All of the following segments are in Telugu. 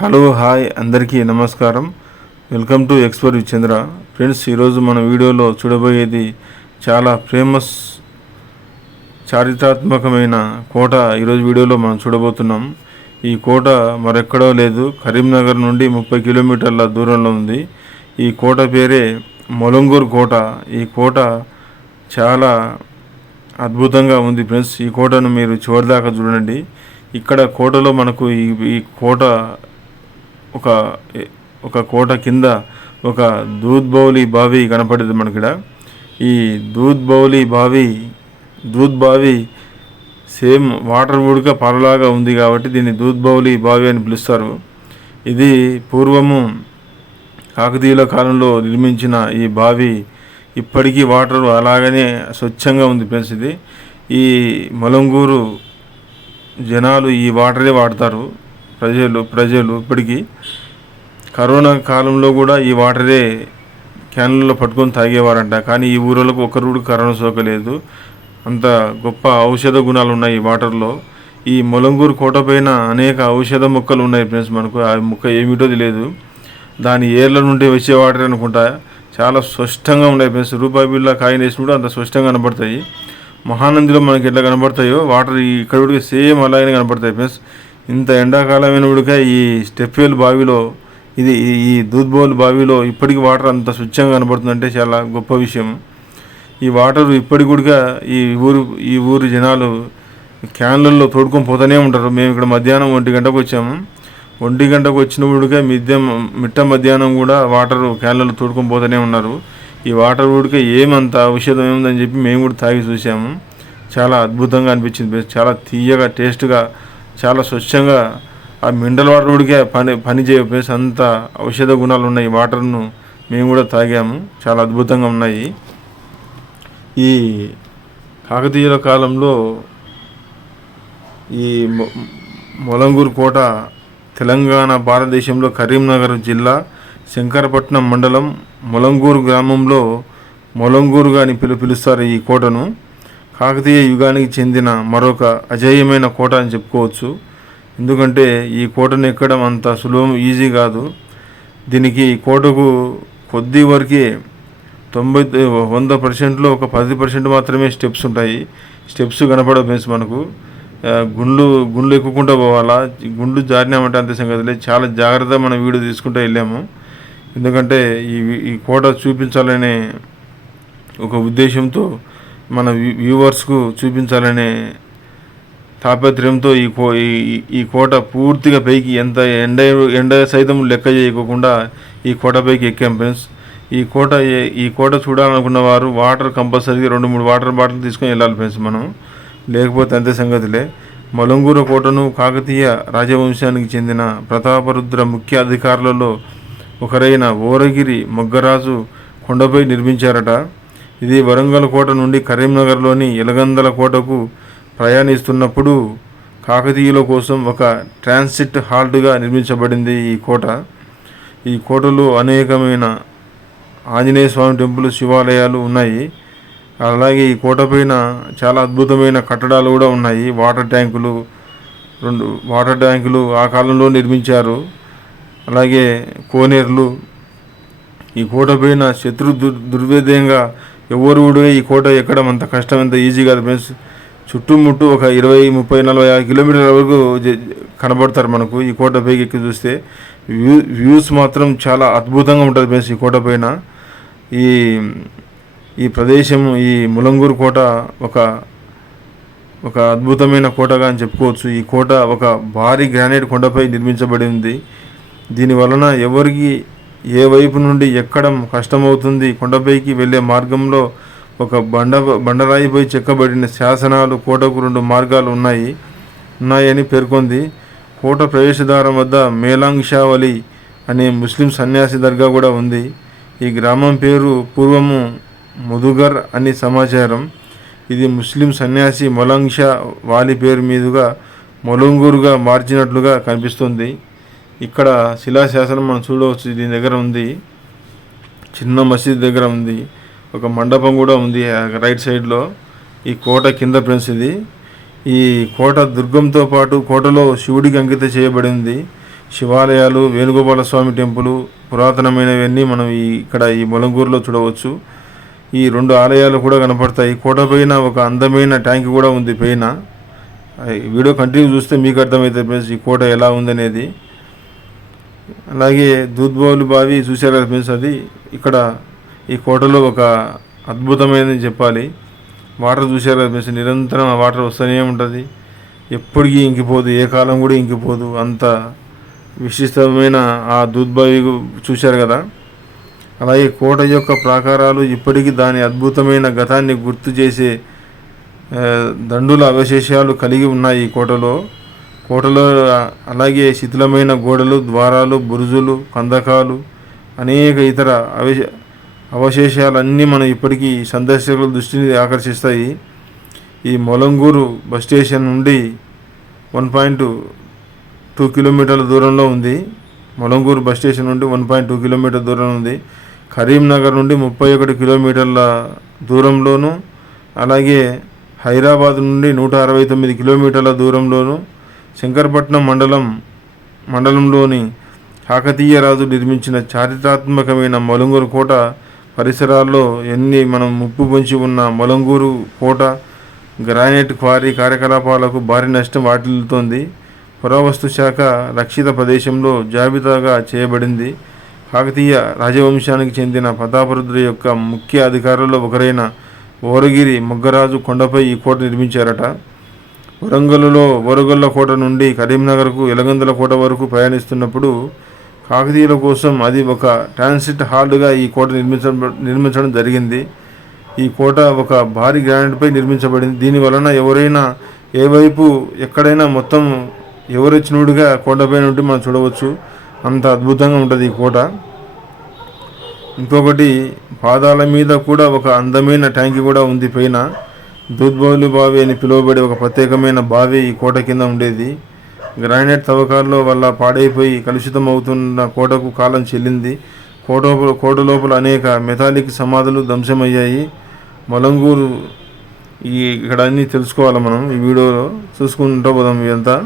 హలో హాయ్ అందరికీ నమస్కారం. Welcome to expert with Chandra. Friends, ఈరోజు మన వీడియోలో చూడబోయేది చాలా ఫేమస్ చారిత్రాత్మకమైన కోట. ఈరోజు వీడియోలో మనం చూడబోతున్నాం. ఈ కోట మరెక్కడో లేదు, కరీంనగర్ నుండి 30 కిలోమీటర్ల దూరంలో ఉంది. ఈ కోట పేరే మొలంగూరు కోట. ఈ కోట చాలా అద్భుతంగా ఉంది ఫ్రెండ్స్. ఈ కోటను మీరు చివరిదాకా చూడండి. ఇక్కడ కోటలో మనకు ఈ కోట ఒక కోట కింద ఒక దూద్ బౌలి బావి కనపడింది మనకిడ. ఈ దూద్ బావి సేమ్ వాటర్ ఉడక పాలలాగా ఉంది కాబట్టి దీన్ని దూద్ బౌలి బావి అని పిలుస్తారు. ఇది పూర్వము కాకతీయుల కాలంలో నిర్మించిన ఈ బావి ఇప్పటికీ వాటర్ అలాగనే స్వచ్ఛంగా ఉంది ఫ్రెండ్స్. ఇది ఈ మొలంగూరు జనాలు ఈ వాటరే వాడతారు. ప్రజలు ఇప్పటికీ కరోనా కాలంలో కూడా ఈ వాటరే క్యాన్లలో పట్టుకొని తాగేవారంట. కానీ ఈ ఊరిలోకి ఒక్కరు కరోనా సోకలేదు. అంత గొప్ప ఔషధ గుణాలు ఉన్నాయి ఈ వాటర్లో. ఈ మొలంగూరు కోట పైన అనేక ఔషధ మొక్కలు ఉన్నాయి ఫ్రెండ్స్. మనకు ఆ మొక్క ఏమిటో తెలియదు. దాని ఏర్ల నుండి వచ్చే వాటర్ అనుకుంటా. చాలా స్పష్టంగా ఉన్నాయి ఫ్రెండ్స్. రూపాయి బిళ్ళ కాయిన్ వేసినప్పుడు అంత స్పష్టంగా కనబడతాయి. మహానందిలో మనకి ఎట్లా కనబడతాయో వాటర్ ఇక్కడ కూడా సేమ్ అలాగనే కనబడతాయి ఫ్రెండ్స్. ఇంత ఎండాకాలమైన ఉడిక ఈ స్టెప్వేల్ బావిలో ఈ దూద్బౌల్ బావిలో ఇప్పటికి వాటర్ అంత స్వచ్ఛంగా కనబడుతుందంటే చాలా గొప్ప విషయం. ఈ వాటర్ ఇప్పటికి కూడా ఈ ఊరు జనాలు క్యాన్లలో తోడుకొని పోతూనే ఉంటారు. మేము ఇక్కడ మధ్యాహ్నం 1 గంటకు వచ్చాము. 1 గంటకు వచ్చినప్పుడుగా మిట్ట మధ్యాహ్నం కూడా వాటర్ క్యాన్లలో తోడుకొని పోతూనే ఉన్నారు. ఈ వాటర్ ఉడిక ఏమంత ఔషధం ఏముందని చెప్పి మేము కూడా తాగి చూసాము. చాలా అద్భుతంగా అనిపించింది. చాలా తీయగా టేస్ట్గా చాలా స్వచ్ఛంగా ఆ మినరల్ వాటర్ ఉడికే పని చేయకపోతే అంత ఔషధ గుణాలు ఉన్నాయి. వాటర్ను మేము కూడా తాగాము. చాలా అద్భుతంగా ఉన్నాయి. ఈ కాకతీయుల కాలంలో ఈ మొలంగూరు కోట తెలంగాణ భారతదేశంలో కరీంనగర్ జిల్లా శంకరపట్నం మండలం మొలంగూరు గ్రామంలో మొలంగూరుగా అని పిలుస్తారు ఈ కోటను. కాకతీయ యుగానికి చెందిన మరొక అజేయమైన కోట అని చెప్పుకోవచ్చు. ఎందుకంటే ఈ కోటను ఎక్కడం అంత సులభం ఈజీ కాదు. దీనికి కోటకు కొద్ది వరకే 100%లో ఒక 10% మాత్రమే స్టెప్స్ ఉంటాయి. స్టెప్స్ కనపడవు ఫ్రెండ్స్. మనకు గుండ్లు ఎక్కుకుంటూ పోవాలా. గుండ్లు జారినామంటే అంతే సంగతి లేదు. చాలా జాగ్రత్తగా మనం వీడియో తీసుకుంటూ వెళ్ళాము. ఎందుకంటే ఈ కోట చూపించాలనే ఒక ఉద్దేశంతో మన వ్యూవర్స్కు చూపించాలనే తాపత్రయంతో ఈ కోట పూర్తిగా పైకి ఎంత ఎండ సైతం లెక్క చేయకుండా ఈ కోట పైకి ఎక్కాం ఫ్రెండ్స్. ఈ కోట చూడాలనుకున్న వారు వాటర్ కంపల్సరీగా 2-3 వాటర్ బాటిల్ తీసుకొని వెళ్ళాలి ఫ్రెండ్స్ మనం. లేకపోతే అంతే సంగతిలే. మొలంగూరు కోటను కాకతీయ రాజవంశానికి చెందిన ప్రతాపరుద్ర ముఖ్య అధికారులలో ఒకరైన ఓరగిరి మొగ్గరాజు కొండపై నిర్మించారట. ఇది వరంగల్ కోట నుండి కరీంనగర్లోని ఎలగందల కోటకు ప్రయాణిస్తున్నప్పుడు కాకతీయుల కోసం ఒక ట్రాన్సిట్ హాల్ట్గా నిర్మించబడింది ఈ కోట. ఈ కోటలో అనేకమైన ఆంజనేయ స్వామి టెంపుల్, శివాలయాలు ఉన్నాయి. అలాగే ఈ కోట పైన చాలా అద్భుతమైన కట్టడాలు కూడా ఉన్నాయి. 2 వాటర్ ట్యాంకులు ఆ కాలంలో నిర్మించారు. అలాగే కోనేరులు. ఈ కోట పైన శత్రు దుర్వేద్యంగా ఎవరు కూడా ఈ కోట ఎక్కడం అంత కష్టం, అంత ఈజీ కాదు ఫ్రెండ్స్. చుట్టుముట్టు ఒక 20, 30, 40 కిలోమీటర్ల వరకు కనబడతారు మనకు ఈ కోట పైకి ఎక్కి చూస్తే. వ్యూస్ మాత్రం చాలా అద్భుతంగా ఉంటుంది ఫ్రెండ్స్. ఈ కోట పైన ఈ ప్రదేశం, ఈ మొలంగూరు కోట ఒక అద్భుతమైన కోటగా అని చెప్పుకోవచ్చు. ఈ కోట ఒక భారీ గ్రానైట్ కొండపై నిర్మించబడి ఉంది. దీని వలన ఎవరికి ఏ వైపు నుండి ఎక్కడం కష్టమవుతుంది. కొండపైకి వెళ్ళే మార్గంలో ఒక బండరాయిపై చెక్కబడిన శాసనాలు కోటకు 2 మార్గాలు ఉన్నాయని పేర్కొంది. కోట ప్రవేశద్వారం వద్ద మేలాంగ్-షా-వలి అనే ముస్లిం సన్యాసి దర్గా కూడా ఉంది. ఈ గ్రామం పేరు పూర్వము ముదుగర్ అని సమాచారం. ఇది ముస్లిం సన్యాసి మొలాంగ్-షా-వాలి పేరు మీదుగా మొలంగూరుగా మార్చినట్లుగా కనిపిస్తుంది. ఇక్కడ శిలాశాసనం మనం చూడవచ్చు. దీని దగ్గర ఉంది. చిన్న మసీద్ దగ్గర ఉంది. ఒక మండపం కూడా ఉంది రైట్ సైడ్లో. ఈ కోట కింద ఫ్రెండ్స్ ఇది. ఈ కోట దుర్గంతో పాటు కోటలో శివుడికి అంకితం చేయబడింది. శివాలయాలు, వేణుగోపాల స్వామి టెంపుల్ పురాతనమైనవన్నీ మనం ఇక్కడ ఈ మొలంగూరులో చూడవచ్చు. ఈ 2 ఆలయాలు కూడా కనపడతాయి. కోట పైన ఒక అందమైన ట్యాంక్ కూడా ఉంది పైన. ఈ వీడియో కంటిన్యూ చూస్తే మీకు అర్థమవుతుంది ఫ్రెండ్స్ ఈ కోట ఎలా ఉందనేది. అలాగే దూద్బౌలి బావి చూశారు కదా ఫ్రెండ్స్, అది ఇక్కడ ఈ కోటలో ఒక అద్భుతమైనది చెప్పాలి. వాటర్ చూశారు కదా ఫ్రెండ్స్, నిరంతరం ఆ వాటర్ వస్తూనే ఉంటుంది. ఎప్పటికీ ఇంకిపోదు, ఏ కాలం కూడా ఇంకిపోదు. అంత విశిష్టమైన ఆ దూద్బావి చూశారు కదా. అలాగే కోట యొక్క ప్రాకారాలు ఇప్పటికీ దాని అద్భుతమైన గతాన్ని గుర్తు చేసే దండుల అవశేషాలు కలిగి ఉన్నాయి ఈ కోటలో. అలాగే శిథిలమైన గోడలు, ద్వారాలు, బురుజులు, కందకాలు, అనేక ఇతర అవశేషాలన్నీ మనం ఇప్పటికీ సందర్శకుల దృష్టిని ఆకర్షిస్తాయి. ఈ మొలంగూరు బస్ స్టేషన్ నుండి 1.2 కిలోమీటర్ల దూరంలో ఉంది. మొలంగూరు బస్ స్టేషన్ నుండి 1.2 కిలోమీటర్ దూరం ఉంది. కరీంనగర్ నుండి 31 కిలోమీటర్ల దూరంలోను, అలాగే హైదరాబాద్ నుండి 169 కిలోమీటర్ల దూరంలోను, శంకరపట్నం మండలంలోని కాకతీయ రాజు నిర్మించిన చారిత్రాత్మకమైన మొలంగూరు కోట పరిసరాల్లో మనం ముప్పు పొంచి ఉన్న మొలంగూరు కోట గ్రానైట్ క్వారీ కార్యకలాపాలకు భారీ నష్టం వాటిల్లుతోంది. పురావస్తు శాఖ రక్షిత ప్రదేశంలో జాబితాగా చేయబడింది. కాకతీయ రాజవంశానికి చెందిన ప్రతాపరుద్రుడి యొక్క ముఖ్య అధికారుల్లో ఒకరైన ఓరగిరి మొగ్గరాజు కొండపై ఈ కోట నిర్మించారట. వరంగల్లో ఓరగొల్ల కోట నుండి కరీంనగర్కు ఎలగందుల కోట వరకు ప్రయాణిస్తున్నప్పుడు కాకతీయుల కోసం అది ఒక ట్రాన్సిట్ హాల్గా ఈ కోట నిర్మించడం జరిగింది. ఈ కోట ఒక భారీ గ్రానైట్పై నిర్మించబడింది. దీని వలన ఎవరైనా ఏ వైపు ఎక్కడైనా మొత్తం ఎవరొచ్చినోడుగా కోటపై నుండి మనం చూడవచ్చు. అంత అద్భుతంగా ఉంటుంది ఈ కోట. ఇంకొకటి పాదాల మీద కూడా ఒక అందమైన ట్యాంక్ కూడా ఉంది పైన. దూద్బౌలి బావి అని పిలువబడే ఒక ప్రత్యేకమైన బావి ఈ కోట కింద ఉండేది. గ్రానైట్ తవ్వకాల్లో వల్ల పాడైపోయి కలుషితం అవుతున్న కోటకు కాలం చెల్లింది. కోట లోపల అనేక మెటాలిక్ సమాధులు ధ్వంసమయ్యాయి. మొలంగూరు ఇక్కడ అన్నీ తెలుసుకోవాలి మనం ఈ వీడియోలో చూసుకుంటూ పోదాం. ఇదంతా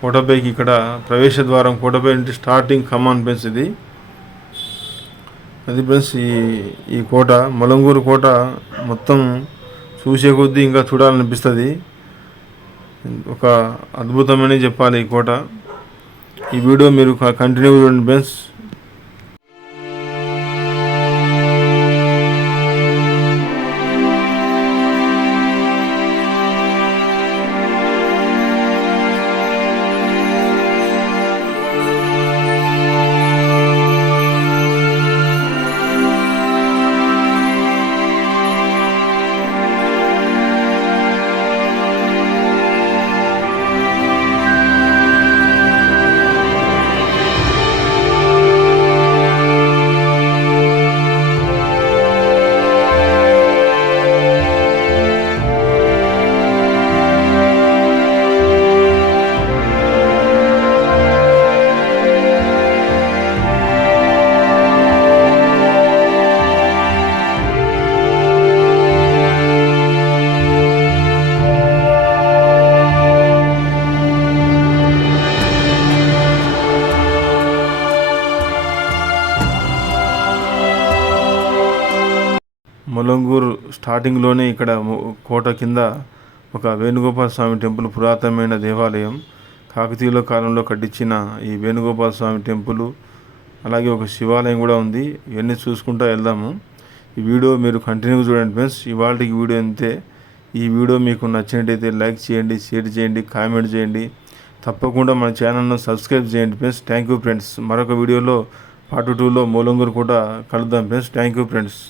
కోటపైకి ఇక్కడ ప్రవేశ ద్వారం, కోటపై నుండి స్టార్టింగ్ కమాన్ ఫ్రెండ్స్ ఇది. అది ఫ్రెండ్స్ ఈ కోట మొలంగూరు కోట మొత్తం చూసే కొద్దీ ఇంకా చూడాలనిపిస్తుంది. ఒక అద్భుతమని చెప్పాలి ఈ కోట. ఈ వీడియో మీరు కంటిన్యూ చూడండి ఫ్రెండ్స్. మొలంగూరు స్టార్టింగ్లోనే ఇక్కడ కోట కింద ఒక వేణుగోపాల స్వామి టెంపుల్, పురాతనమైన దేవాలయం. కాకతీయుల కాలంలో కట్టించిన ఈ వేణుగోపాల స్వామి టెంపుల్, అలాగే ఒక శివాలయం కూడా ఉంది. ఇవన్నీ చూసుకుంటూ వెళ్దాము. ఈ వీడియో మీరు కంటిన్యూ చూడండి ఫ్రెండ్స్. ఇవాళకి వీడియో అంతే. ఈ వీడియో మీకు నచ్చినట్టయితే లైక్ చేయండి, షేర్ చేయండి, కామెంట్ చేయండి. తప్పకుండా మన ఛానల్ను సబ్స్క్రైబ్ చేయండి ఫ్రెండ్స్. Thank you friends. మరొక వీడియోలో పార్ట్ 2లో మొలంగూరు కూడా కలుద్దాం friends. Thank you friends.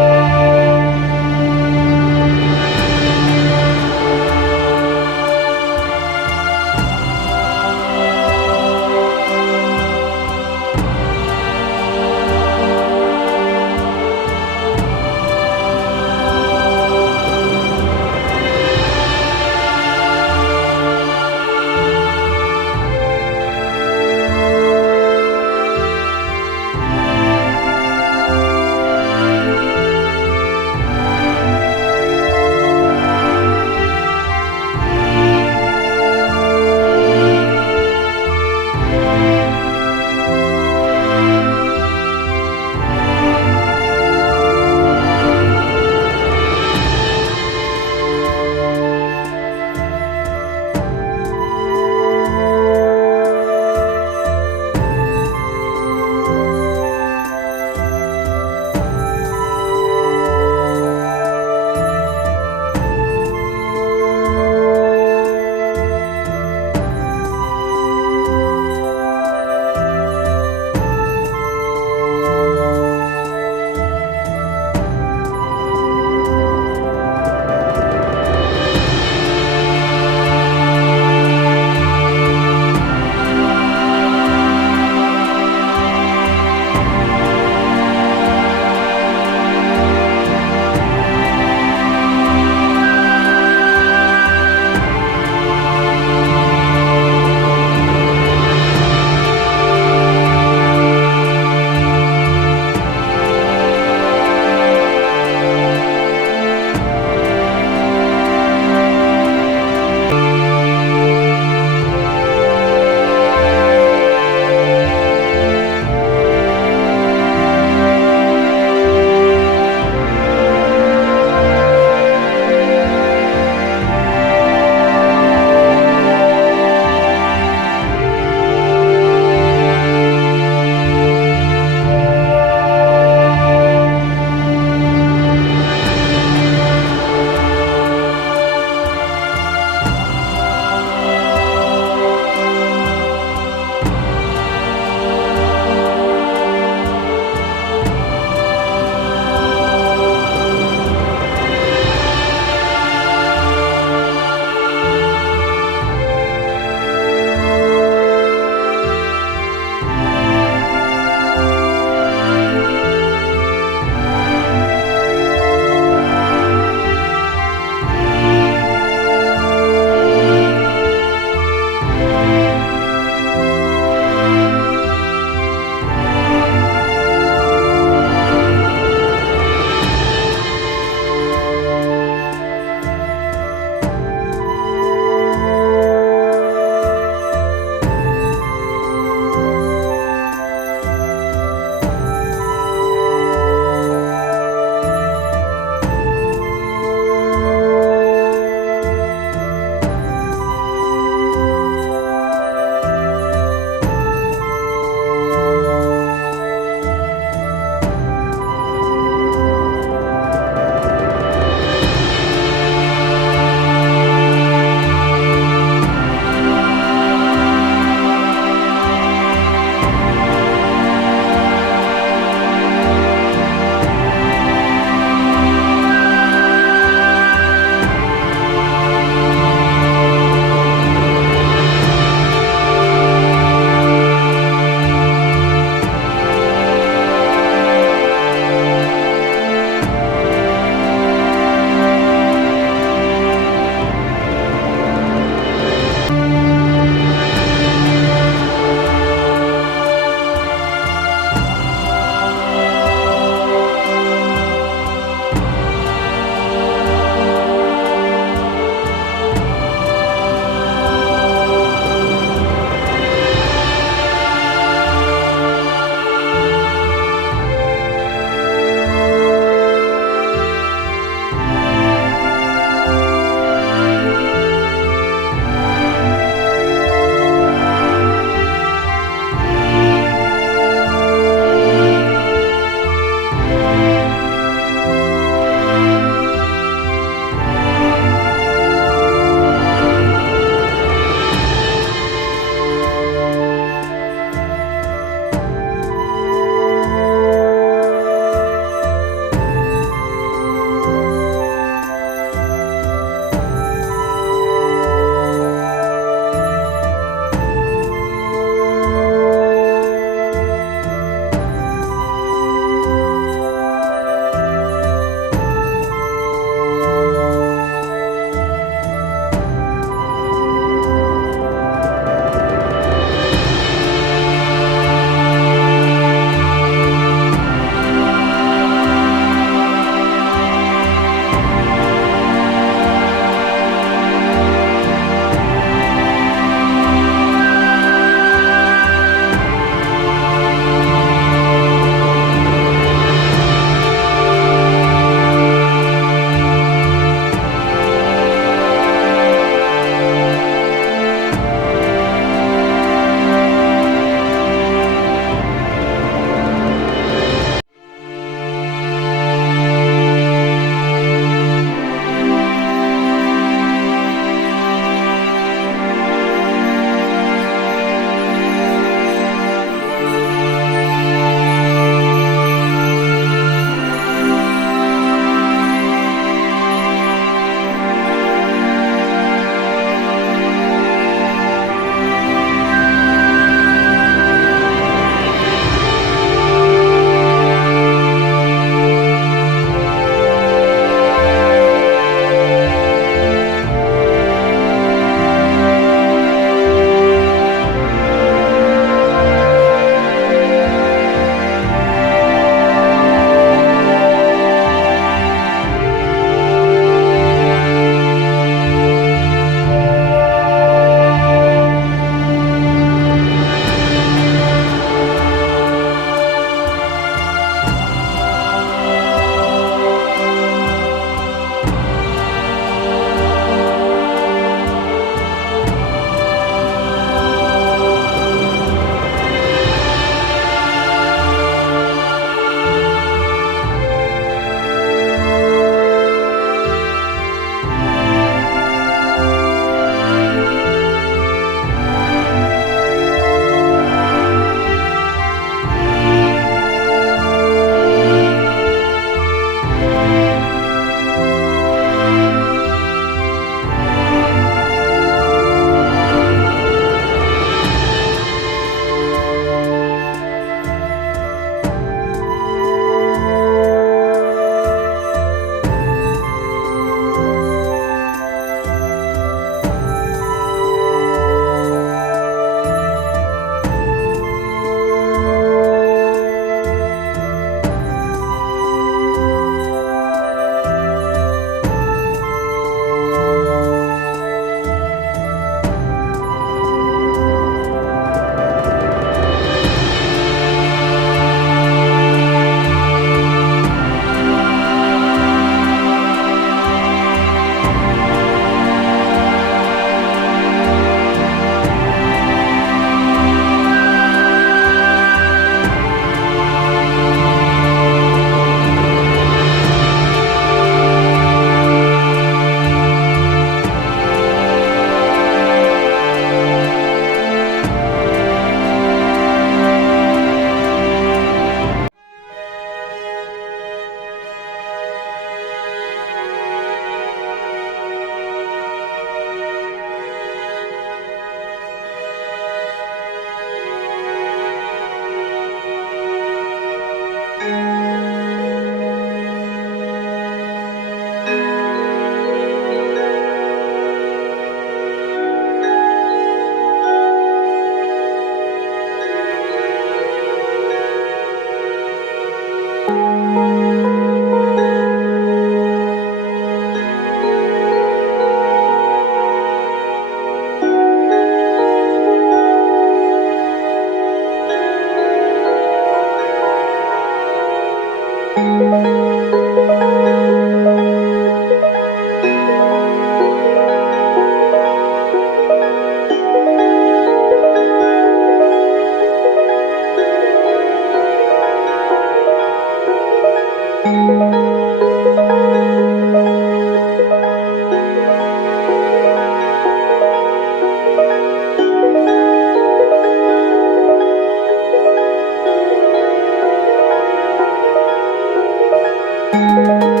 Thank you.